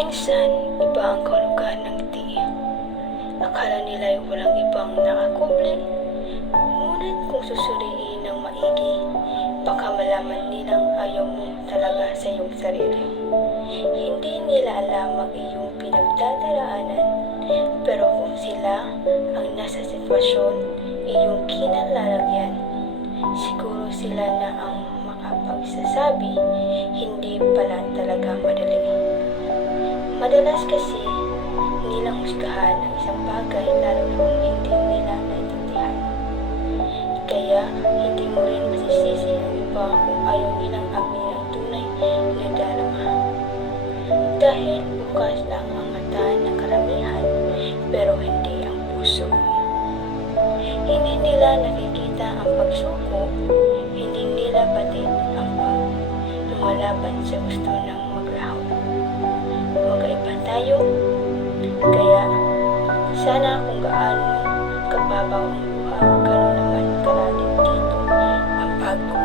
Minsan, iba ang kahulugan ng ngiti. Akala nila'y walang ibang nakakubli. Ngunit kung susuriin ng maigi, baka malaman nilang ayaw mo talaga sa iyong sarili. Hindi nila alam ang iyong pinagdadaraanan, pero kung sila ang nasa sitwasyon iyong kinalalagyan, siguro sila na ang makapagsasabi, hindi pala talaga madali. Madalas kasi nilang husgahan ang isang bagay lalo kung hindi nila naintindihan. Kaya hindi mo rin masisisi ang iba kung ayaw nilang amin ang tunay na darama. Dahil bukas lang ang mata ng karamihan pero hindi ang puso. Hindi nila nakikita ang pagsuko, hindi nila batid ang lumalaban sa gusto ng maglaho. Magkaiba tayo, kaya sana kung gaano kababaw ang buha, gano'n naman kalalim dito ang pagko.